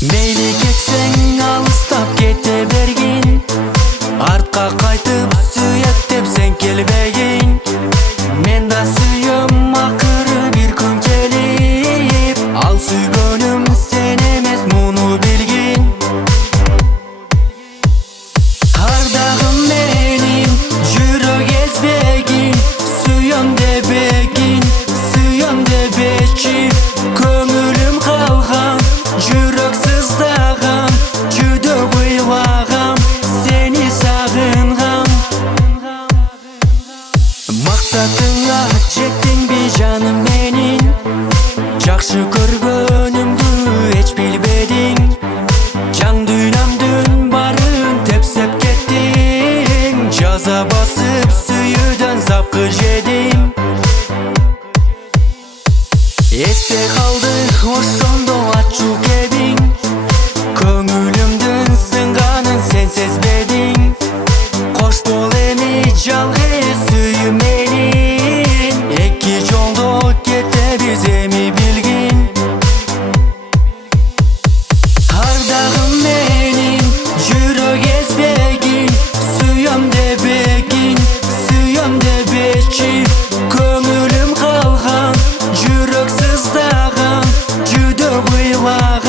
Meyli ketсең алыстап кете бергин, артқа қайтып сүйет деп сен келбегин. Мен да сүйем ақыры бир күн келип, ал сүйгөнүм сен эмес муну билгин. Ардагым менин жүрөк эзбегин, сүйөм дебегин, сүйөм дебечи. Көңүлүм калган, жүрөк сыздаган, жүдө ыйлагам, сени сагынгам. Максатыңа жеттиңби жаным менин, жакшы көргөнүмдү эч билбедиң. Жан дүйнөмдүн барын тепсеп кеттиң, жаза басып сүйүүдөн запкы жедим. Эсте калды ошондо ачуу кебиң, көңүлүмдүн сынганын сен сезбедиң. Кош бол эми жалгыз сүйүү менин, эки жолдо кетебиз эми билгин. Ардагым менин жүрөк эзбегин, сүйөм дебегин, сүйөм дебечи. Көңүлүм калган, жүрөк сыздаган, жүдө ыйлаган.